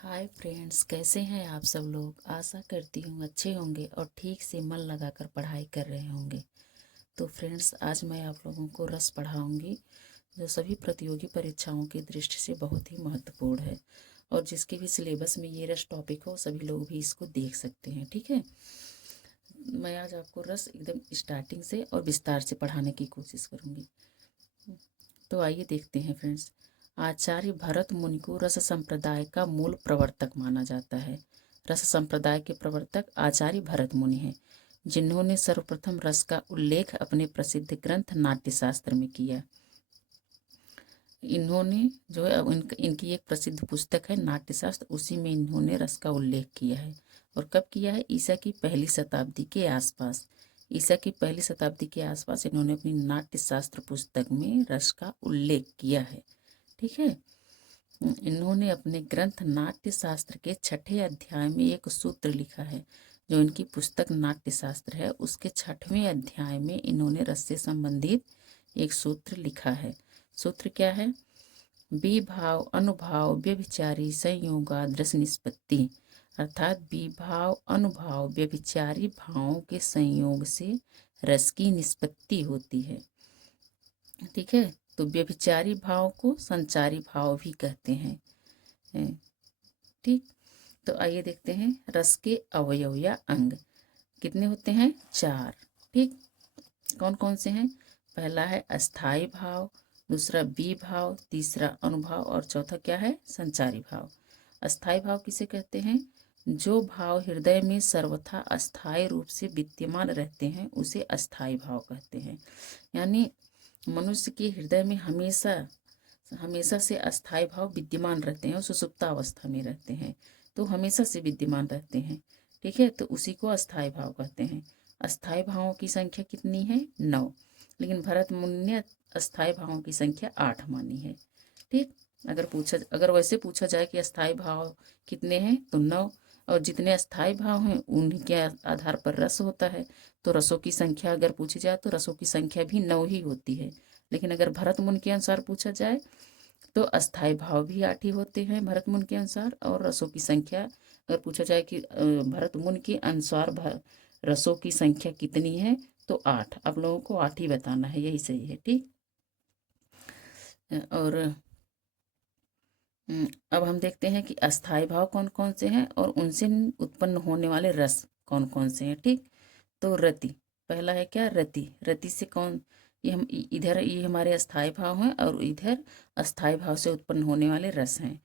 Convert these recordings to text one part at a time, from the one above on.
Hi friends, कैसे हैं आप सब लोग। आशा करती हूँ अच्छे होंगे और ठीक से मन लगाकर पढ़ाई कर रहे होंगे। तो फ्रेंड्स, आज मैं आप लोगों को रस पढ़ाऊंगी, जो सभी प्रतियोगी परीक्षाओं की दृष्टि से बहुत ही महत्वपूर्ण है और जिसके भी सिलेबस में ये रस टॉपिक हो सभी लोग भी इसको देख सकते हैं। ठीक है, मैं आज आपको रस एकदम स्टार्टिंग से और विस्तार से पढ़ाने की कोशिश करूँगी। तो आइए देखते हैं फ्रेंड्स। आचार्य भरत मुनि को रस संप्रदाय का मूल प्रवर्तक माना जाता है। रस संप्रदाय के प्रवर्तक आचार्य भरत मुनि हैं, जिन्होंने सर्वप्रथम रस का उल्लेख अपने प्रसिद्ध ग्रंथ नाट्यशास्त्र में किया। इन्होंने जो है इनकी एक प्रसिद्ध पुस्तक है नाट्यशास्त्र, उसी में इन्होंने रस का उल्लेख किया है। और कब किया है? ईसा की पहली शताब्दी के आसपास। ईसा की पहली शताब्दी के आसपास इन्होंने अपनी नाट्यशास्त्र पुस्तक में रस का उल्लेख किया है। ठीक है, इन्होंने अपने ग्रंथ नाट्यशास्त्र के छठे अध्याय में एक सूत्र लिखा है। जो इनकी पुस्तक नाट्यशास्त्र है उसके छठवें अध्याय में इन्होंने रस से संबंधित एक सूत्र लिखा है। सूत्र क्या है? विभाव अनुभाव व्यभिचारी संयोगादृश निष्पत्ति, अर्थात विभाव अनुभाव व्यभिचारी भावों के संयोग से रस की निष्पत्ति होती है। ठीक है, तो व्यभिचारी भाव को संचारी भाव भी कहते हैं। ठीक, तो आइए देखते हैं रस के अवयव या अंग कितने होते हैं? 4। ठीक, कौन कौन से हैं? पहला है अस्थाई भाव, दूसरा विभाव, तीसरा अनुभाव और चौथा क्या है? संचारी भाव। अस्थाई भाव किसे कहते हैं? जो भाव हृदय में सर्वथा अस्थायी रूप से विद्यमान रहते हैं उसे अस्थाई भाव कहते हैं। यानी मनुष्य के हृदय में हमेशा से अस्थाई भाव विद्यमान रहते हैं और सुषुप्तावस्था में रहते हैं, तो हमेशा से विद्यमान रहते हैं। ठीक है, तो उसी को अस्थाई भाव कहते हैं। अस्थाई भावों की संख्या कितनी है? 9, लेकिन भरत मुनि ने अस्थाई भावों की संख्या 8 मानी है। ठीक, अगर वैसे पूछा जाए कि अस्थाई भाव कितने हैं तो 9, और जितने अस्थाई भाव हैं उन्हीं के आधार पर रस होता है। तो रसों की संख्या अगर पूछी जाए तो रसों की संख्या भी 9 ही होती है। लेकिन अगर भरत मुनि के अनुसार पूछा जाए तो अस्थाई भाव भी 8 ही होते हैं भरत मुनि के अनुसार। और रसों की संख्या अगर पूछा जाए कि भरत मुनि के अनुसार रसों की संख्या कितनी है तो 8। आप लोगों को 8 ही बताना है, यही सही है। ठीक, और अब हम देखते हैं कि अस्थाई भाव कौन कौन से हैं और उनसे उत्पन्न होने वाले रस कौन कौन से हैं। ठीक, तो रति पहला है। क्या? रति। रति से कौन? ये हम इधर ये हमारे अस्थाई भाव हैं और इधर अस्थाई भाव से उत्पन्न होने वाले रस हैं।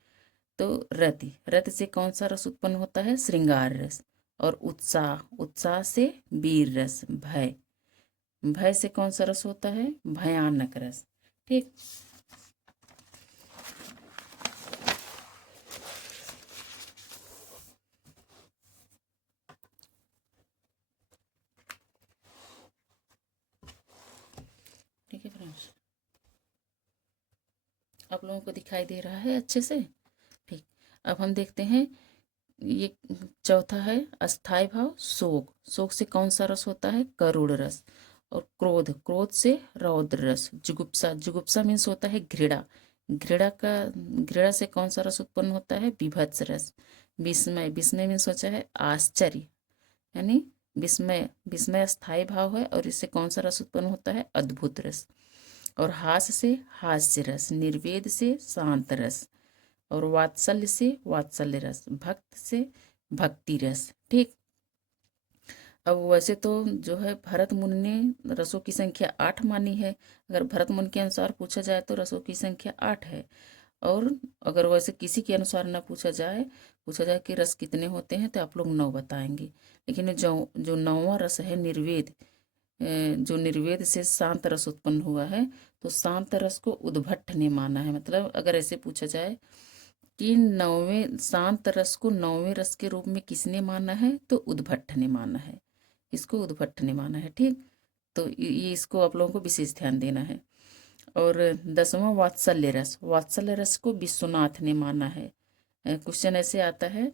तो रति से कौन सा रस उत्पन्न होता है? श्रृंगार रस। और उत्साह से वीर रस। भय से कौन सा रस होता है? भयानक रस। ठीक, ठीक है फ्रेंड्स, आप लोगों को दिखाई दे रहा है अच्छे से? ठीक, अब हम देखते हैं ये चौथा है अस्थाई भाव शोक से कौन सा रस होता है? करुण रस। और क्रोध से रौद्र रस। जुगुप्सा मीन्स होता है घृणा। घृणा से कौन सा रस उत्पन्न होता है? विभत्स रस। विस्मय मीन्स होता है आश्चर्य, यानी विस्मय अस्थाई भाव है और इससे कौन सा रस उत्पन्न होता है? अद्भुत रस। और हास्य से हास्य रस। निर्वेद से शांत रस। और वात्सल्य से वात्सल्य रस। भक्त से भक्ति रस। ठीक, अब वैसे तो जो है भरत मुनि ने रसों की संख्या 8 मानी है। अगर भरत मुनि के अनुसार पूछा जाए तो रसों की संख्या 8 है। और अगर वैसे किसी के अनुसार ना पूछा जाए कि रस कितने होते हैं तो आप लोग 9 बताएंगे। लेकिन जो 9वां रस है निर्वेद, जो निर्वेद से शांत रस उत्पन्न हुआ है, तो शांत रस को उद्भट ने माना है। मतलब अगर ऐसे पूछा जाए कि 9वें शांत रस को 9वें रस के रूप में किसने माना है, तो उद्भट ने माना है। इसको उद्भट ने माना है। ठीक, तो ये इसको आप लोगों को विशेष ध्यान देना है। और 10वां वात्सल्य रस को विश्वनाथ ने माना है। क्वेश्चन ऐसे आता है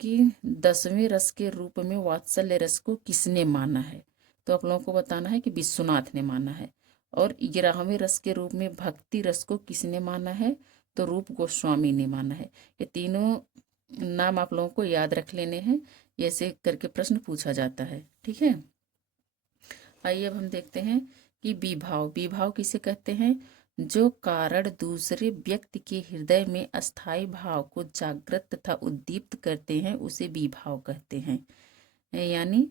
कि 10वें रस के रूप में वात्सल्य रस को किसने माना है, तो आप लोगों को बताना है कि विश्वनाथ ने माना है। और 11वें रस के रूप में भक्ति रस को किसने माना है, तो रूप गोस्वामी ने माना है। ये तीनों नाम आप लोगों को याद रख लेने हैं, ऐसे करके प्रश्न पूछा जाता है। ठीक है, आइए अब हम देखते हैं कि विभाव। विभाव किसे कहते हैं? जो कारण दूसरे व्यक्ति के हृदय में अस्थायी भाव को जागृत तथा उद्दीप्त करते हैं उसे विभाव कहते हैं। यानी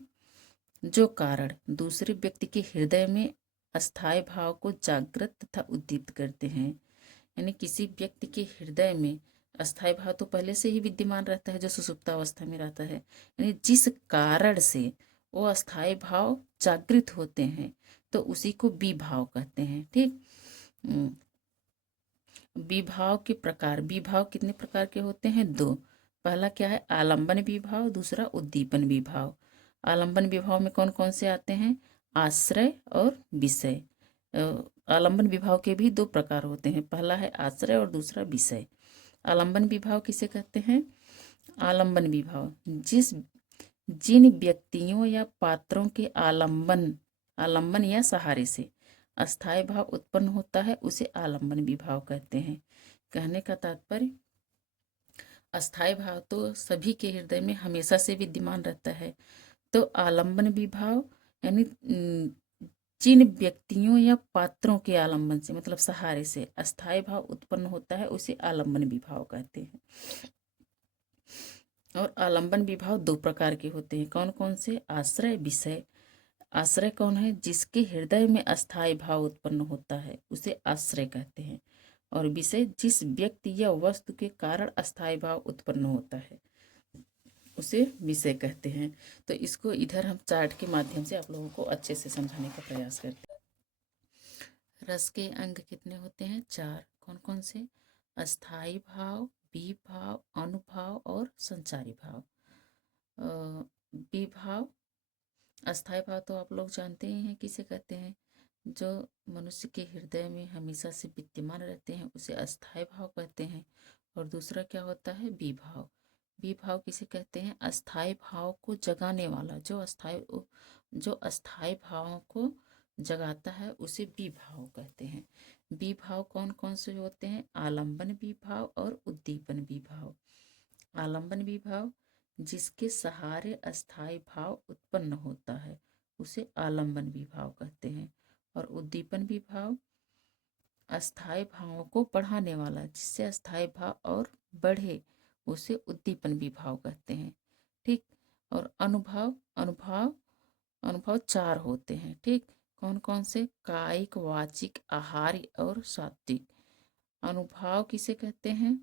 जो कारण दूसरे व्यक्ति के हृदय में अस्थायी भाव को जागृत तथा उद्दीप्त करते हैं, यानी किसी व्यक्ति के हृदय में अस्थायी भाव तो पहले से ही विद्यमान रहता है जो सुसुप्तावस्था में रहता है, यानी जिस कारण से वो अस्थायी भाव जागृत होते हैं तो उसी को विभाव कहते हैं। ठीक, विभाव के प्रकार। विभाव कितने प्रकार के होते हैं? दो। पहला क्या है? आलंबन विभाव, दूसरा उद्दीपन विभाव। आलंबन विभाव में कौन कौन से आते हैं? आश्रय और विषय। आलंबन विभाव के भी दो प्रकार होते हैं, पहला है आश्रय और दूसरा विषय। आलंबन विभाव किसे कहते हैं? आलंबन विभाव जिन व्यक्तियों या पात्रों के आलंबन या सहारे से अस्थायी भाव उत्पन्न होता है उसे आलंबन विभाव कहते हैं। कहने का तात्पर्य, अस्थायी भाव तो सभी के हृदय में हमेशा से विद्यमान रहता है, तो आलंबन विभाव यानी जिन व्यक्तियों या पात्रों के आलंबन से मतलब सहारे से अस्थायी भाव उत्पन्न होता है उसे आलंबन विभाव कहते हैं। और आलंबन विभाव दो प्रकार के होते हैं, कौन कौन से? आश्रय, विषय। आश्रय कौन है? जिसके हृदय में अस्थायी भाव उत्पन्न होता है उसे आश्रय कहते हैं। और विषय जिस व्यक्ति या वस्तु के कारण अस्थायी भाव उत्पन्न होता है उसे विषय कहते हैं। तो इसको इधर हम चार्ट के माध्यम से आप लोगों को अच्छे से समझाने का प्रयास करते हैं। रस के अंग कितने होते हैं? चार। कौन कौन से? अस्थायी भाव, विभाव, अनुभाव और संचारी भाव। विभाव, अस्थायी भाव तो आप लोग जानते ही हैं किसे कहते हैं? जो मनुष्य के हृदय में हमेशा से विद्यमान रहते हैं उसे अस्थायी भाव कहते हैं। और दूसरा क्या होता है? विभाव। विभाव किसे कहते हैं? अस्थायी भाव को जगाने वाला, जो अस्थायी भावों को जगाता है उसे विभाव कहते हैं। विभाव कौन कौन से होते हैं? आलंबन विभाव और उद्दीपन विभाव। आलंबन विभाव जिसके सहारे अस्थायी भाव उत्पन्न होता है उसे आलंबन विभाव कहते हैं। और उद्दीपन विभाव अस्थायी भावों को बढ़ाने वाला, जिससे अस्थायी भाव और बढ़े उसे उद्दीपन विभाव कहते हैं। ठीक, और अनुभव अनुभव अनुभव चार होते हैं। ठीक, कौन कौन से? कायिक, वाचिक, आहारी और सात्विक। अनुभाव किसे कहते हैं?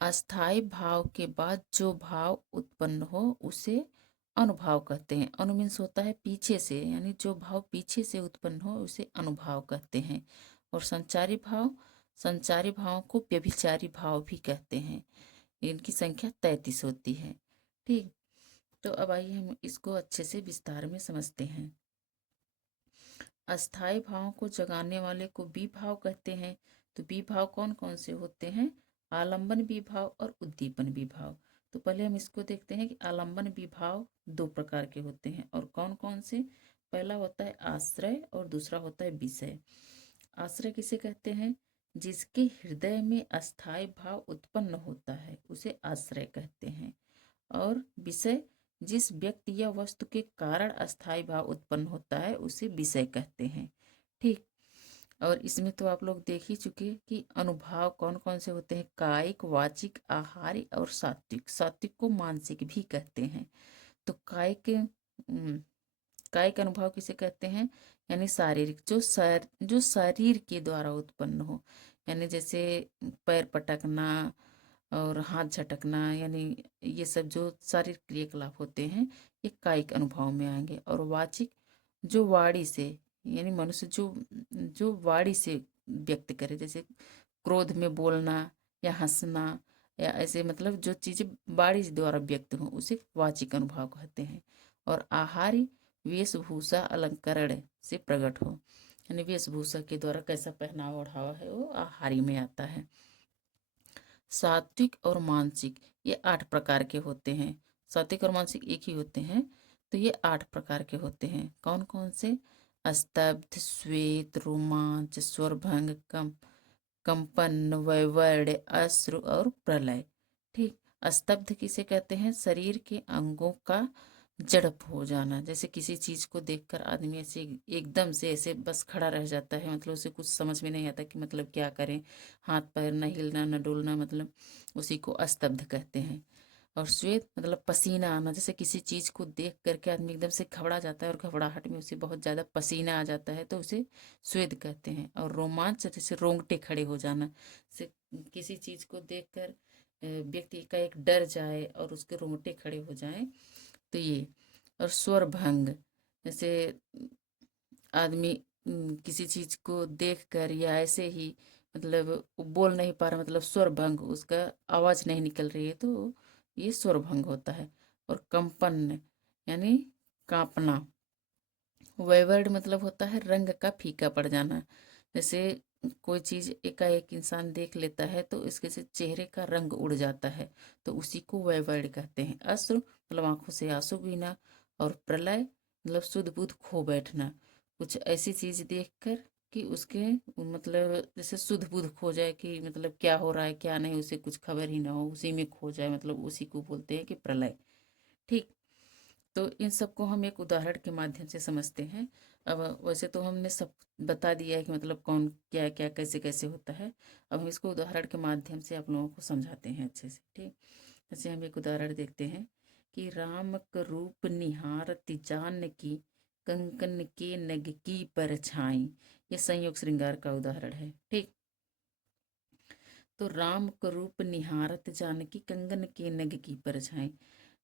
अस्थायी भाव के बाद जो भाव उत्पन्न हो उसे अनुभाव कहते हैं। अनु मीन्स होता है पीछे से, यानी जो भाव पीछे से उत्पन्न हो उसे अनुभाव कहते हैं। और संचारी भाव को व्यभिचारी भाव भी कहते हैं। इनकी संख्या 33 होती है। ठीक, तो अब आइए हम इसको अच्छे से विस्तार में समझते हैं। अस्थायी भावों को जगाने वाले को विभाव कहते हैं। तो विभाव कौन कौन से होते हैं? आलंबन विभाव और उद्दीपन विभाव। तो पहले हम इसको देखते हैं कि आलंबन विभाव दो प्रकार के होते हैं और कौन कौन से? पहला होता है आश्रय और दूसरा होता है विषय। आश्रय किसे कहते हैं? जिसके हृदय में अस्थायी भाव उत्पन्न होता है उसे आश्रय कहते हैं। और विषय जिस व्यक्ति या वस्तु के कारण अस्थायी भाव उत्पन्न होता है उसे विषय कहते हैं। ठीक, और इसमें तो आप लोग देख ही चुके कि अनुभाव कौन कौन से होते हैं? कायिक, वाचिक, आहारी और सात्विक। सात्विक को मानसिक भी कहते हैं। तो कायिक अनुभव किसे कहते हैं? यानी शारीरिक, जो शरीर के द्वारा उत्पन्न हो, यानी जैसे पैर पटकना और हाथ झटकना, यानी ये सब जो शारीरिक क्रियाकलाप होते हैं ये कायिक अनुभव में आएंगे। और वाचिक जो वाणी से, यानी मनुष्य जो वाणी से व्यक्त करे, जैसे क्रोध में बोलना या हंसना या ऐसे, मतलब जो चीज़ें वाणी द्वारा व्यक्त हों उसे वाचिक अनुभव कहते हैं। और आहारी वेशभूषा अलंकरण से प्रकट हो, यानी वेशभूषा के द्वारा कैसा पहनावा ओढ़ावा है वो आहारी में आता है। सात्विक और मानसिक ये 8 प्रकार के होते हैं। सात्विक और मानसिक एक ही होते हैं, तो ये 8 प्रकार के होते हैं। कौन कौन से? स्तब्ध, श्वेत, रोमांच, स्वरभंग, कंपन, वैवर्ण्य, अश्रु और प्रलय। ठीक। स्तब्ध किसे कहते हैं? शरीर के अंगों का जड़ हो जाना। जैसे किसी चीज को देखकर आदमी ऐसे एकदम से ऐसे बस खड़ा रह जाता है, मतलब उसे कुछ समझ में नहीं आता कि मतलब क्या करें, हाथ पैर न हिलना न डोलना, मतलब उसी को स्तब्ध कहते हैं। और श्वेत मतलब पसीना आना। जैसे किसी चीज को देख करके आदमी एकदम से घबरा जाता है और घबराहट में उसे बहुत ज्यादा पसीना आ जाता है, तो उसे स्वेद कहते हैं। और रोमांच जैसे रोंगटे खड़े हो जाना, से किसी चीज को देखकर व्यक्ति का एक डर जाए और उसके रोंगटे खड़े हो जाएं, तो ये। और स्वर भंग, जैसे आदमी किसी चीज को देखकर या ऐसे ही मतलब वो बोल नहीं पा रहा, मतलब स्वर भंग, उसका आवाज नहीं निकल रही है, तो ये स्वर भंग होता है। और कंपन यानी कांपना। वैवर्ड मतलब होता है रंग का फीका पड़ जाना। जैसे कोई चीज एकाएक इंसान देख लेता है तो इसके से चेहरे का रंग उड़ जाता है, तो उसी को वैवर्ड कहते हैं। अश्रु मतलब आंखों से आंसू बहना। और प्रलय मतलब सुध बुध खो बैठना। कुछ ऐसी चीज देखकर कि उसके मतलब जैसे सुध बुध खो जाए, कि मतलब क्या हो रहा है क्या नहीं उसे कुछ खबर ही ना हो, उसी में खो जाए, मतलब उसी को बोलते हैं कि प्रलय। ठीक। तो इन सबको हम एक उदाहरण के माध्यम से समझते हैं। अब वैसे तो हमने सब बता दिया है कि मतलब कौन क्या क्या कैसे कैसे होता है। अब हम इसको उदाहरण के माध्यम से आप लोगों को समझाते हैं अच्छे से। ठीक। जैसे हम एक उदाहरण देखते हैं कि राम क रूप निहारत जानकी, कंकन के नग की परछाई। ये संयोग श्रृंगार का उदाहरण है। ठीक। तो राम क रूप निहारत जानकी, कंगन के नग की परछाई।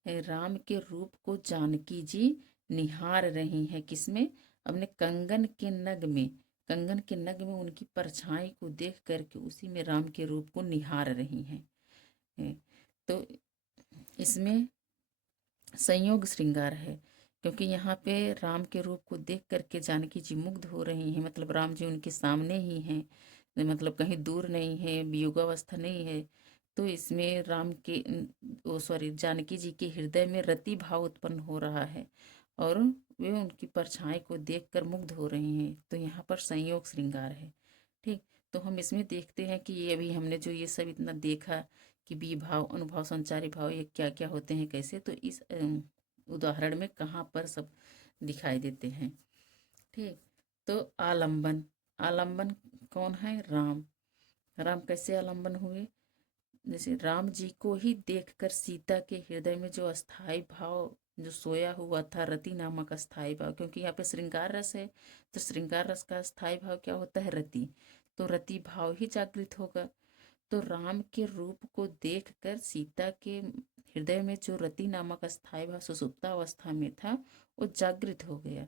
राम के रूप को जानकी जी निहार रही हैं, किसमें? अपने कंगन के नग में। कंगन के नग में उनकी परछाई को देख करके उसी में राम के रूप को निहार रही हैं। तो इसमें संयोग श्रृंगार है, क्योंकि यहाँ पे राम के रूप को देख करके जानकी जी मुग्ध हो रही हैं, मतलब राम जी उनके सामने ही हैं, मतलब कहीं दूर नहीं है, वियोगावस्था नहीं है। तो इसमें राम के ओ सॉरी जानकी जी के हृदय में रति भाव उत्पन्न हो रहा है और वे उनकी परछाई को देखकर मुग्ध हो रही हैं, तो यहाँ पर संयोग श्रृंगार है। ठीक। तो हम इसमें देखते हैं कि ये अभी हमने जो ये सब इतना देखा कि बी भाव अनुभाव संचारी भाव ये क्या क्या होते हैं कैसे, तो इस उदाहरण में कहाँ पर सब दिखाई देते हैं। ठीक। तो आलंबन। आलंबन कौन है? राम। राम कैसे आलंबन हुए? जैसे राम जी को ही देखकर सीता के हृदय में जो अस्थाई भाव जो सोया हुआ था, रति नामक अस्थाई भाव, क्योंकि यहाँ पे श्रृंगार रस है, तो श्रृंगार रस का अस्थाई भाव क्या होता है? रति। तो रति भाव ही जागृत होगा। तो राम के रूप को देखकर सीता के हृदय में जो रति नामक अस्थाई भाव सुषुप्ता अवस्था में था, वो जागृत हो गया।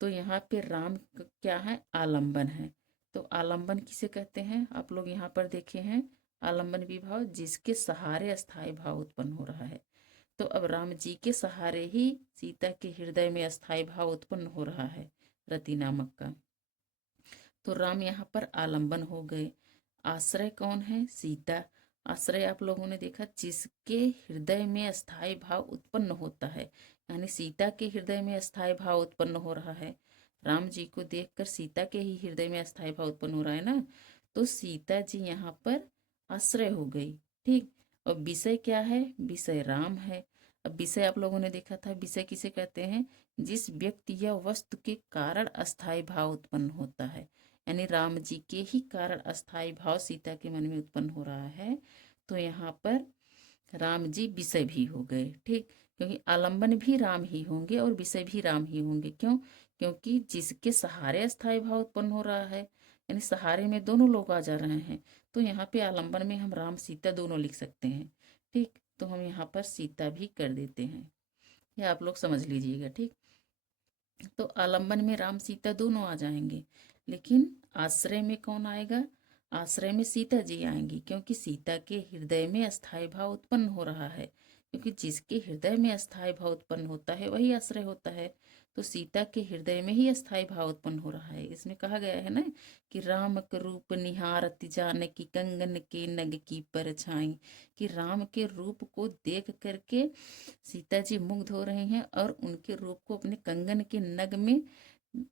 तो यहाँ पे राम क्या है? आलंबन है। तो आलंबन किसे कहते हैं? आप लोग यहाँ पर देखे हैं आलंबन विभाव, जिसके सहारे अस्थाई भाव उत्पन्न हो रहा है। तो अब राम जी के सहारे ही सीता के हृदय में अस्थाई भाव उत्पन्न हो रहा है, रति नामक का। तो राम यहाँ पर आलंबन हो गए। आश्रय कौन है? सीता। आश्रय आप लोगों ने देखा जिसके हृदय में अस्थाई भाव उत्पन्न होता है, यानी सीता के हृदय में अस्थाई भाव उत्पन्न हो रहा है। राम जी को देखकर सीता के ही हृदय में अस्थाई भाव उत्पन्न हो रहा है ना, तो सीता जी यहाँ पर आश्रय हो गई। ठीक। और विषय क्या है? विषय राम है। अब विषय आप लोगों ने देखा था, विषय किसे कहते हैं? जिस व्यक्ति या वस्तु के कारण अस्थाई भाव उत्पन्न होता है, यानी राम जी के ही कारण अस्थाई भाव सीता के मन में उत्पन्न हो रहा है, तो यहाँ पर राम जी विषय भी हो गए। ठीक। क्योंकि आलंबन भी राम ही होंगे और विषय भी राम ही होंगे। क्यों? क्योंकि जिसके सहारे अस्थाई भाव उत्पन्न हो रहा है, यानी सहारे में दोनों लोग आ जा रहे हैं, तो यहाँ पे आलंबन में हम राम सीता दोनों लिख सकते हैं। ठीक। तो हम यहाँ पर सीता भी कर देते हैं, ये आप लोग समझ लीजिएगा। ठीक। तो आलंबन में राम सीता दोनों आ जाएंगे, लेकिन आश्रय में कौन आएगा? आश्रय में सीता जी आएंगी, क्योंकि सीता के हृदय में अस्थाई भाव उत्पन्न हो रहा है, क्योंकि जिसके हृदय में अस्थाई भाव उत्पन्न होता है वही आश्रय होता है। तो सीता के हृदय में ही अस्थाई भाव उत्पन्न हो रहा है। इसमें कहा गया है ना कि राम का रूप निहारत जानकी, कंगन के नग की परछाई, कि राम के रूप को देख करके सीता जी मुग्ध हो रही हैं और उनके रूप को अपने कंगन के नग में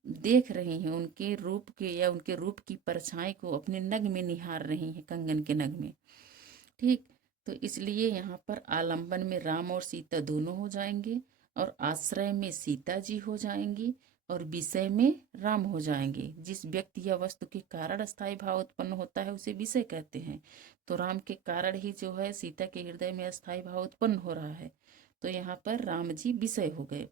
देख रही हैं, उनके रूप के या उनके रूप की परछाई को अपने नग में निहार रही हैं, कंगन के नग में। ठीक। तो इसलिए यहाँ पर आलंबन में राम और सीता दोनों हो जाएंगे, और आश्रय में सीता जी हो जाएंगी, और विषय में राम हो जाएंगे। जिस व्यक्ति या वस्तु के कारण अस्थायी भाव उत्पन्न होता है उसे विषय कहते हैं। तो राम के कारण ही जो है सीता के हृदय में अस्थायी भाव उत्पन्न हो रहा है, तो यहाँ पर राम जी विषय हो गए।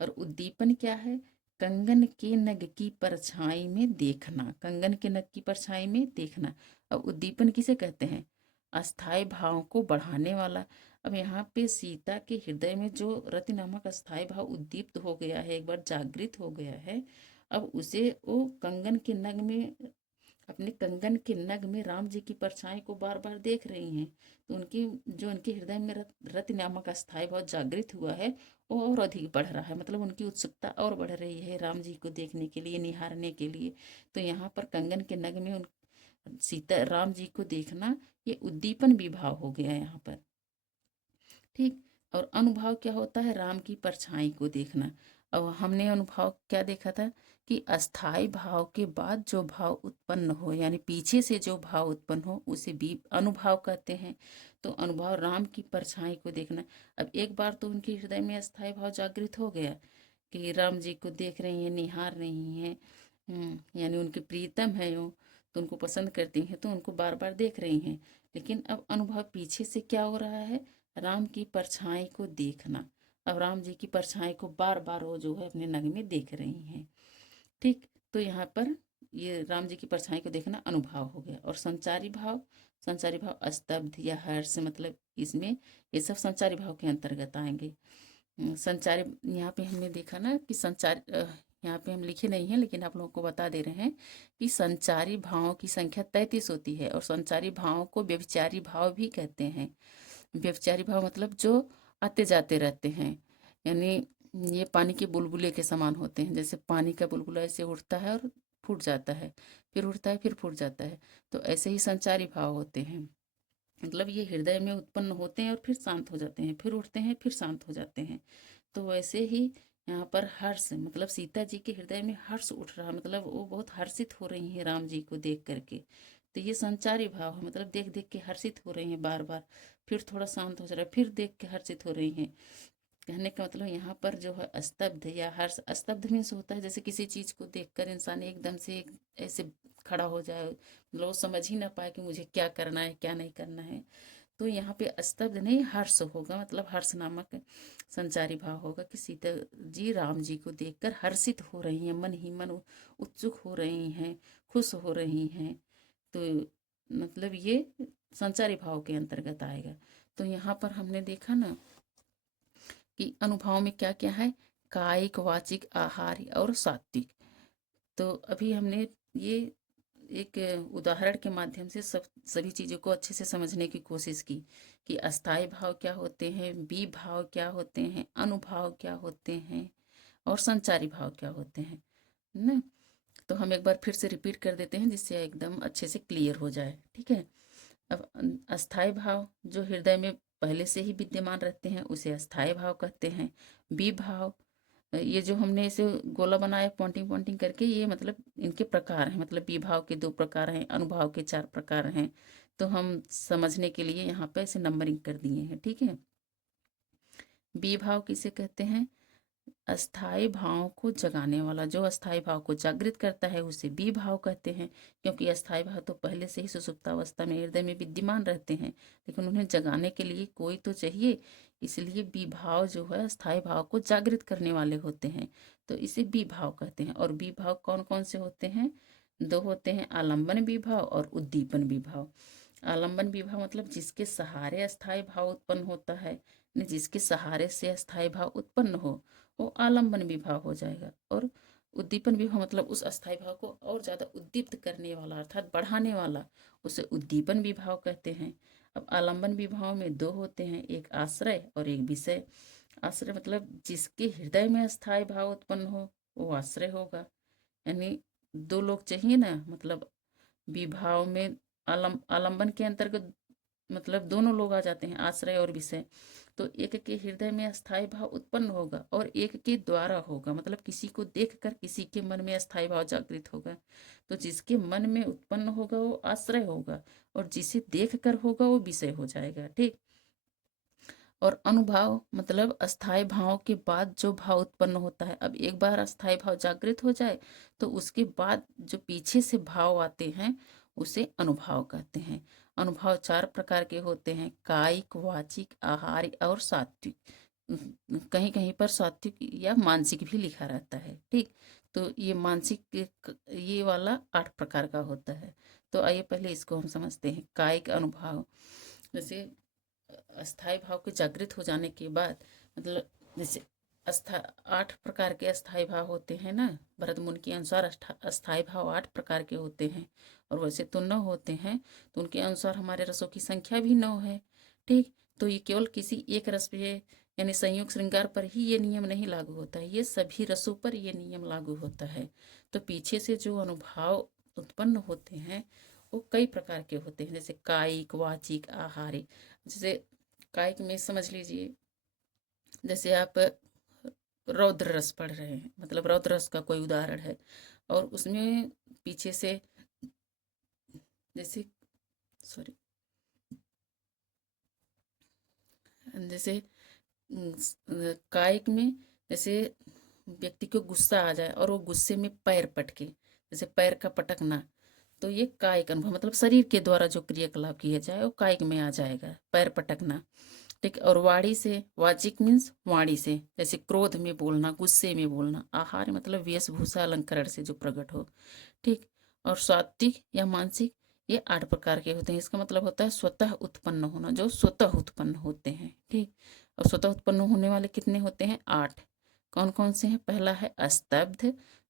और उद्दीपन क्या है? कंगन के नग की परछाई में देखना, कंगन के नग की परछाई में देखना। अब उद्दीपन किसे कहते हैं? अस्थायी भाव को बढ़ाने वाला। अब यहाँ पे सीता के हृदय में जो रति नामक अस्थायी भाव उद्दीप्त हो गया है, एक बार जागृत हो गया है, अब उसे वो कंगन के नग में, अपने कंगन के नग में राम जी की परछाई को बार बार देख रही हैं। तो उनके हृदय में रति नामक अस्थायी भाव जागृत हुआ है, वो और अधिक बढ़ रहा है, मतलब उनकी उत्सुकता और बढ़ रही है राम जी को देखने के लिए, निहारने के लिए। तो यहाँ पर कंगन के नग में उन सीता राम जी को देखना, ये उद्दीपन विभाव हो गया यहाँ पर। ठीक। और अनुभाव क्या होता है? राम की परछाई को देखना। अब हमने अनुभाव क्या देखा था कि अस्थाई भाव के बाद जो भाव उत्पन्न हो, यानी पीछे से जो भाव उत्पन्न हो, उसे भी अनुभाव कहते हैं। तो अनुभाव राम की परछाई को देखना। अब एक बार तो उनके हृदय में अस्थाई भाव जागृत हो गया कि राम जी को देख रही हैं, निहार रही हैं, यानी उनके प्रीतम है वो, तो उनको पसंद करती हैं, तो उनको बार बार देख रही हैं। लेकिन अब अनुभव पीछे से क्या हो रहा है? राम की परछाई को देखना। अब राम जी की परछाई को बार बार वो जो है अपने नग में देख रही हैं। ठीक। तो यहाँ पर ये राम जी की परछाई को देखना अनुभाव हो गया। और संचारी भाव, संचारी भाव स्तब्ध या हर्ष, मतलब इसमें ये सब संचारी भाव के अंतर्गत आएंगे। संचारी, यहाँ पे हमने देखा ना कि संचार, यहाँ पे हम लिखे नहीं हैं लेकिन आप लोगों को बता दे रहे हैं कि संचारी भावों की संख्या 33 होती है, और संचारी भावों को व्यभिचारी भाव भी कहते हैं। व्यभिचारी भाव मतलब जो आते जाते रहते हैं, यानी ये पानी के बुलबुले के समान होते हैं। जैसे पानी का बुलबुला ऐसे उठता है और फूट जाता है, फिर उठता है फिर फूट जाता है, तो ऐसे ही संचारी भाव होते हैं। मतलब ये हृदय में उत्पन्न होते हैं और फिर शांत हो जाते हैं, फिर उठते हैं फिर शांत हो जाते हैं। तो वैसे ही यहाँ पर हर्ष, मतलब सीता जी के हृदय में हर्ष उठ रहा, मतलब वो बहुत हर्षित हो रही हैं राम जी को देख करके। तो ये संचारी भाव है, मतलब देख देख के हर्षित हो रही हैं बार बार, फिर थोड़ा शांत हो जा रहा है, फिर देख के हर्षित हो रही हैं। कहने का मतलब यहाँ पर जो है स्तब्ध या हर्ष, स्तब्ध मीन्स होता है जैसे किसी चीज को देखकर इंसान एकदम से ऐसे खड़ा हो जाए, मतलब वो समझ ही ना पाए कि मुझे क्या करना है क्या नहीं करना है। तो यहाँ पे स्तब्ध नहीं हर्ष होगा, मतलब हर्ष नामक संचारी भाव होगा कि सीता जी राम जी को देखकर हर्षित हो रही हैं, मन ही मन उत्सुक हो रही हैं, खुश हो रही हैं। तो मतलब ये संचारी भाव के अंतर्गत आएगा। तो यहाँ पर हमने देखा ना कि अनुभाव में क्या क्या है? कायिक, वाचिक, आहारी और सात्विक। तो अभी हमने ये एक उदाहरण के माध्यम से सभी चीज़ों को अच्छे से समझने की कोशिश की कि अस्थाई भाव क्या होते हैं, बी भाव क्या होते हैं, अनुभाव क्या होते हैं, और संचारी भाव क्या होते हैं ना। तो हम एक बार फिर से रिपीट कर देते हैं जिससे एकदम अच्छे से क्लियर हो जाए। ठीक है। अब अस्थाई भाव जो हृदय में पहले से ही विद्यमान रहते हैं उसे अस्थाई भाव कहते हैं। बी भाव, ये जो हमने इसे गोला बनाया पॉइंटिंग पॉइंटिंग करके, ये मतलब इनके प्रकार हैं, मतलब विभाव के 2 प्रकार हैं, अनुभाव के 4 प्रकार हैं। तो हम समझने के लिए यहाँ पे ऐसे नंबरिंग कर दिए हैं। ठीक है। विभाव किसे कहते हैं? अस्थाई भाव को जगाने वाला, जो अस्थाई भाव को जागृत करता है उसे विभाव कहते हैं। क्योंकि अस्थाई भाव तो पहले से ही सुसुप्तावस्था में हृदय में विद्यमान रहते हैं, लेकिन उन्हें जगाने के लिए कोई तो चाहिए, इसलिए विभाव जो है अस्थाई भाव को जागृत करने वाले होते हैं, तो इसे विभाव कहते हैं। और विभाव कौन कौन से होते हैं? 2 होते हैं, आलंबन विभाव और उद्दीपन विभाव। आलंबन विभाव मतलब जिसके सहारे अस्थाई भाव उत्पन्न होता है, जिसके सहारे से अस्थाई भाव उत्पन्न हो, वो आलंबन विभाव हो जाएगा। और उद्दीपन विभाव मतलब उस अस्थाई भाव को और ज्यादा उद्दीप्त करने वाला, अर्थात बढ़ाने वाला, उसे उद्दीपन विभाव कहते हैं। अब आलंबन विभाव में 2 होते हैं, एक आश्रय और एक विषय। आश्रय मतलब जिसके हृदय में अस्थाई भाव उत्पन्न हो वो आश्रय होगा, यानी 2 लोग चाहिए ना, मतलब विभाव में आलंबन के अंतर्गत मतलब दोनों लोग आ जाते हैं, आश्रय और विषय। तो एक के हृदय में अस्थाई भाव उत्पन्न होगा और एक के द्वारा होगा, मतलब किसी को देखकर किसी के मन में अस्थाई भाव जागृत होगा। तो जिसके मन में उत्पन्न होगा वो आश्रय होगा, और जिसे देखकर होगा वो विषय हो जाएगा। ठीक। और अनुभाव मतलब अस्थाई भाव के बाद जो भाव उत्पन्न होता है। अब एक बार अस्थाई भाव जागृत हो जाए तो उसके बाद जो पीछे से भाव आते हैं उसे अनुभाव कहते हैं। अनुभाव 4 प्रकार के होते हैं, कायिक, वाचिक, आहारी और सात्विक। कहीं कहीं पर सात्विक या मानसिक भी लिखा रहता है। ठीक। तो ये मानसिक ये वाला 8 प्रकार का होता है। तो आइए पहले इसको हम समझते हैं। कायिक अनुभाव, जैसे अस्थाई भाव के जागृत हो जाने के बाद, मतलब जैसे 8 प्रकार के अस्थाई भाव होते हैं ना, भरत मुनि के अनुसार अस्थाई भाव 8 प्रकार के होते हैं, और वैसे तो 9 होते हैं। तो उनके अनुसार हमारे रसों की संख्या भी 9 है। ठीक। तो ये केवल किसी एक रस पे यानी संयोग श्रृंगार पर ही ये नियम नहीं लागू होता है, ये सभी रसों पर ये नियम लागू होता है। तो पीछे से जो अनुभाव उत्पन्न होते हैं वो कई प्रकार के होते हैं, जैसे कायिक, वाचिक, आहारिक। जैसे कायिक में समझ लीजिए, जैसे आप रौद्र रस पढ़ रहे हैं, मतलब रौद्र रस का कोई उदाहरण है, और उसमें पीछे से जैसे सॉरी जैसे कायिक में जैसे व्यक्ति को गुस्सा आ जाए और वो गुस्से में पैर पटके, जैसे पैर का पटकना, तो ये कायिक अनुभव, मतलब शरीर के द्वारा जो क्रियाकलाप किया जाए वो कायिक में आ जाएगा, पैर पटकना। ठीक। और वाणी से, वाचिक मीन्स वाणी से, जैसे क्रोध में बोलना, गुस्से में बोलना। आहार मतलब वेशभूषा अलंकरण से जो प्रकट हो। ठीक। और सात्विक या मानसिक, ये 8 प्रकार के होते हैं। इसका मतलब होता है स्वतः उत्पन्न होना, जो स्वतः उत्पन्न होते हैं। ठीक। और स्वतः उत्पन्न होने वाले कितने होते हैं? 8। कौन कौन से हैं? पहला है स्तब्ध,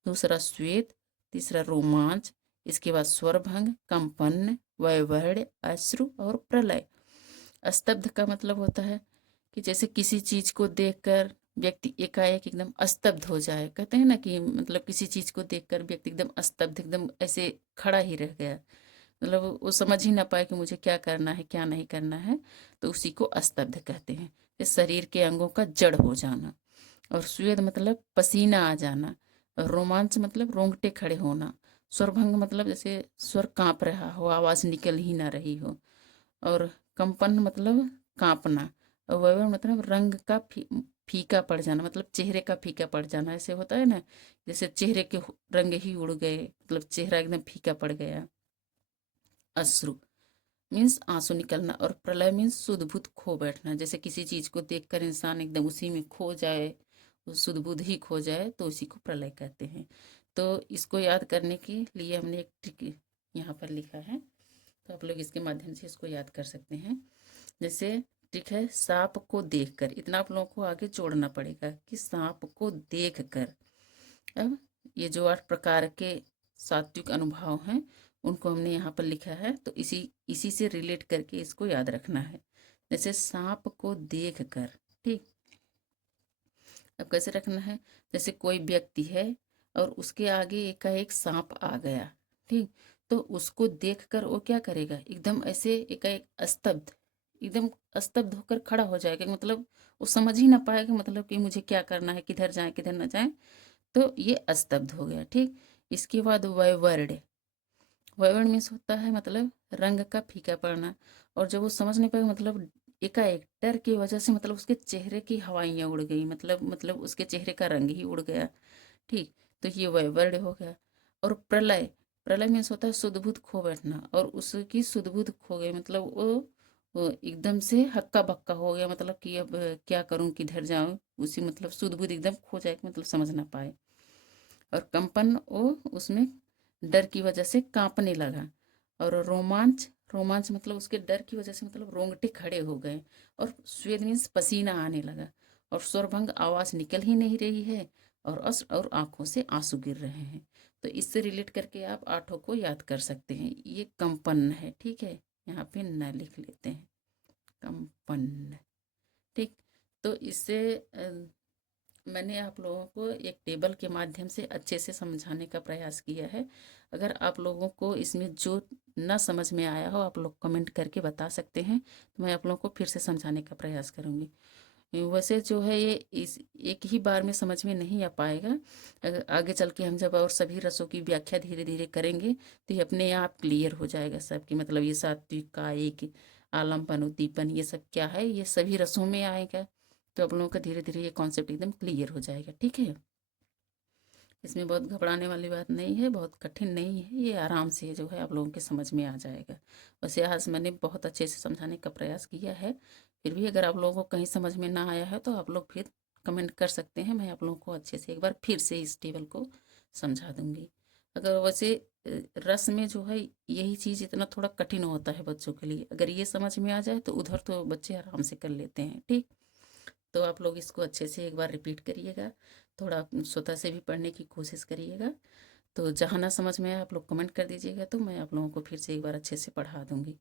दूसरा श्वेत, तीसरा रोमांच, इसके बाद स्वरभंग, कंपन, वैवर्ण्य, अश्रु और प्रलय। स्तब्ध का मतलब होता है कि जैसे किसी चीज को देखकर व्यक्ति एकाएक एकदम स्तब्ध हो जाए। कहते हैं ना कि मतलब किसी चीज को देखकर व्यक्ति एकदम स्तब्ध, एकदम ऐसे खड़ा ही रह गया, मतलब वो समझ ही ना पाए कि मुझे क्या करना है क्या नहीं करना है, तो उसी को स्तब्ध कहते हैं। इस शरीर के अंगों का जड़ हो जाना। और स्वेद मतलब पसीना आ जाना। और रोमांच मतलब रोंगटे खड़े होना। स्वरभंग मतलब जैसे स्वर कांप रहा हो, आवाज निकल ही ना रही हो। और कंपन मतलब कांपना। और वैभव मतलब रंग का फीका पड़ जाना, मतलब चेहरे का फीका पड़ जाना। ऐसे होता है ना, जैसे चेहरे के रंग ही उड़ गए, मतलब चेहरा एकदम फीका पड़ गया। अश्रु मीन्स आंसू निकलना। और प्रलय मीन्स सुध बुध खो बैठना, जैसे किसी चीज को देखकर इंसान एकदम उसी में खो जाए, सुध बुध ही खो जाए, तो उसी को प्रलय कहते हैं। तो इसको याद करने के लिए हमने एक ट्रिक यहाँ पर लिखा है, तो आप लोग इसके माध्यम से इसको याद कर सकते हैं। जैसे ठीक है, सांप को देखकर, इतना आप लोगों को आगे जोड़ना पड़ेगा कि सांप को देखकर। अब ये जो 8 प्रकार के सात्विक अनुभव हैं उनको हमने यहाँ पर लिखा है, तो इसी इसी से रिलेट करके इसको याद रखना है। जैसे सांप को देखकर। ठीक। अब कैसे रखना है? जैसे कोई व्यक्ति है और उसके आगे एकाएक सांप आ गया। ठीक। तो उसको देखकर वो क्या करेगा? एकदम ऐसे एकाएक स्तब्ध, एकदम स्तब्ध होकर खड़ा हो जाएगा, मतलब वो समझ ही ना पाएगा, मतलब कि मुझे क्या करना है, किधर जाए किधर ना जाए, तो ये स्तब्ध हो गया। ठीक। इसके बाद वैवर्ण्य। वैवर्ण्य मीन्स होता है मतलब रंग का फीका पड़ना। और जब वो समझ नहीं पाएगा, मतलब एकाएक डर की वजह से, मतलब उसके चेहरे की हवाइयाँ उड़ गई, मतलब उसके चेहरे का रंग ही उड़ गया। ठीक। तो ये वैवर्ण्य हो गया। और प्रलय, प्रलय मीन्स होता है सुध बुध खो बैठना, और उसकी सुध बुध खो गई, मतलब वो एकदम से हक्का बक्का हो गया, मतलब कि अब क्या करूं किधर जाऊं, उसी मतलब सुध बुध एकदम खो जाए, मतलब समझ ना पाए। और कंपन, वो उसमें डर की वजह से कांपने लगा। और रोमांच, रोमांच मतलब उसके डर की वजह से, मतलब रोंगटे खड़े हो गए। और स्वेद मीन्स पसीना आने लगा। और स्वरभंग, आवाज निकल ही नहीं रही है, और और आंखों से आंसू गिर रहे हैं। तो इससे रिलेट करके आप 8 को याद कर सकते हैं। ये कंपन है। ठीक है, यहाँ पे न लिख लेते हैं, कंपन। ठीक। तो इससे मैंने आप लोगों को एक टेबल के माध्यम से अच्छे से समझाने का प्रयास किया है। अगर आप लोगों को इसमें जो ना समझ में आया हो, आप लोग कमेंट करके बता सकते हैं, तो मैं आप लोगों को फिर से समझाने का प्रयास करूँगी। वैसे जो है ये इस एक ही बार में समझ में नहीं आ पाएगा। आगे चल के हम जब और सभी रसों की व्याख्या धीरे धीरे करेंगे तो ये अपने आप क्लियर हो जाएगा सबकी, मतलब ये सात्विक कायिक आलमपन उद्दीपन ये सब क्या है, ये सभी रसों में आएगा। तो आप लोगों का धीरे धीरे ये कॉन्सेप्ट एकदम क्लियर हो जाएगा। ठीक है, इसमें बहुत घबराने वाली बात नहीं है, बहुत कठिन नहीं है, ये आराम से जो है आप लोगों के समझ में आ जाएगा। वैसे आज मैंने बहुत अच्छे से समझाने का प्रयास किया है, फिर भी अगर आप लोगों को कहीं समझ में ना आया है तो आप लोग फिर कमेंट कर सकते हैं, मैं आप लोगों को अच्छे से एक बार फिर से इस टेबल को समझा दूंगी। अगर वैसे रस में जो है यही चीज़ इतना थोड़ा कठिन होता है बच्चों के लिए, अगर ये समझ में आ जाए तो उधर तो बच्चे आराम से कर लेते हैं। ठीक, तो आप लोग इसको अच्छे से एक बार रिपीट करिएगा, थोड़ा स्वतः से भी पढ़ने की कोशिश करिएगा। तो जहाँ ना समझ में आए आप लोग कमेंट कर दीजिएगा, तो मैं आप लोगों को फिर से एक बार अच्छे से पढ़ा दूँगी।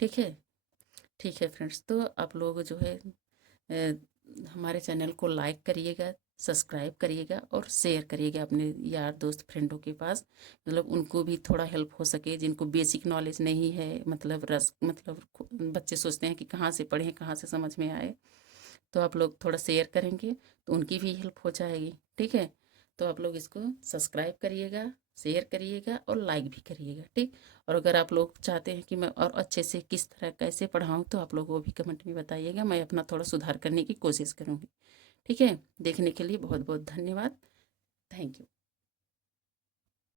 ठीक है, ठीक है फ्रेंड्स, तो आप लोग जो है हमारे चैनल को लाइक करिएगा, सब्सक्राइब करिएगा और शेयर करिएगा अपने यार दोस्त फ्रेंडों के पास, मतलब उनको भी थोड़ा हेल्प हो सके, जिनको बेसिक नॉलेज नहीं है, मतलब रस मतलब बच्चे सोचते हैं कि कहाँ से पढ़ें कहाँ से समझ में आए, तो आप लोग थोड़ा शेयर करेंगे तो उनकी भी हेल्प हो जाएगी। ठीक है, तो आप लोग इसको सब्सक्राइब करिएगा, शेयर करिएगा और लाइक भी करिएगा। ठीक, और अगर आप लोग चाहते हैं कि मैं और अच्छे से किस तरह कैसे पढ़ाऊँ तो आप लोग वो भी कमेंट में बताइएगा, मैं अपना थोड़ा सुधार करने की कोशिश करूँगी। ठीक है, देखने के लिए बहुत बहुत धन्यवाद। Thank you.